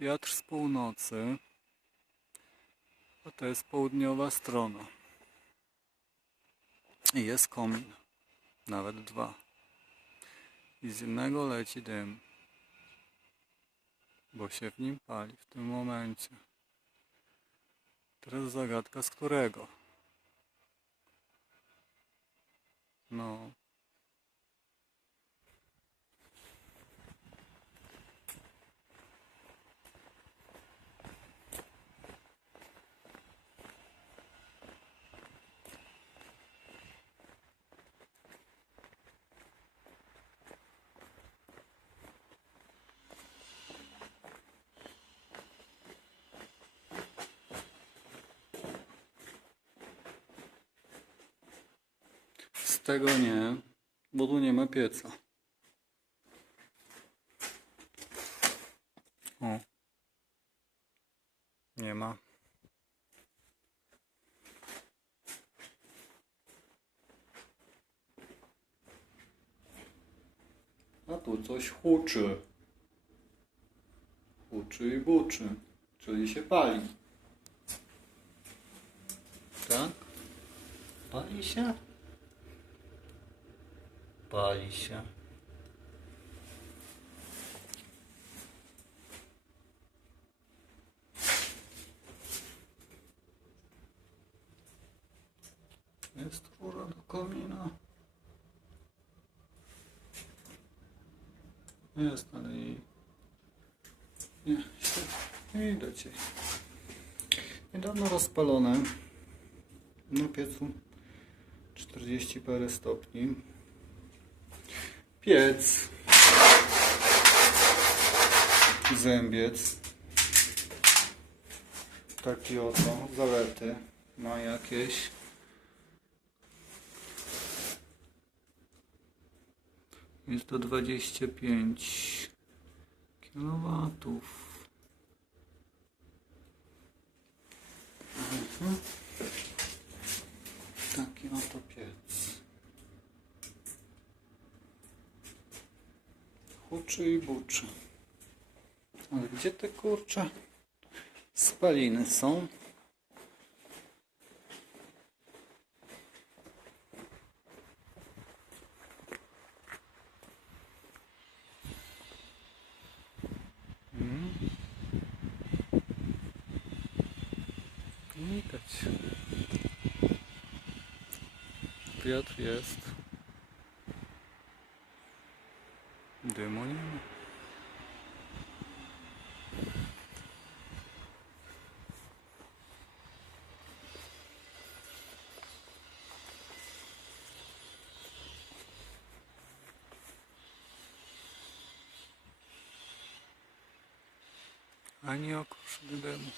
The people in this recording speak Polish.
wiatr z północy, a to jest południowa strona. I jest komin, nawet dwa. I z jednego leci dym, bo się w nim pali w tym momencie. Teraz zagadka z którego? No. Z tego nie, bo tu nie ma pieca. O. Nie ma. A tu coś huczy. Huczy i buczy, czyli się pali. Tak? Pali się? Pali się. Jest rura do komina. Jest, ale jej... Nie, nie widać jej. Niedawno rozpalone na piecu 40 parę stopni. Piec. Zębiec. Taki oto, zalety ma jakieś. Jest to 25 kilowatów. Mhm. Taki oto piec. Huczy i buczy. Ale gdzie te kurcze spaliny są? Mm. Widać. Wiatr jest. Dymu nie ma. Ani okruszek dymu.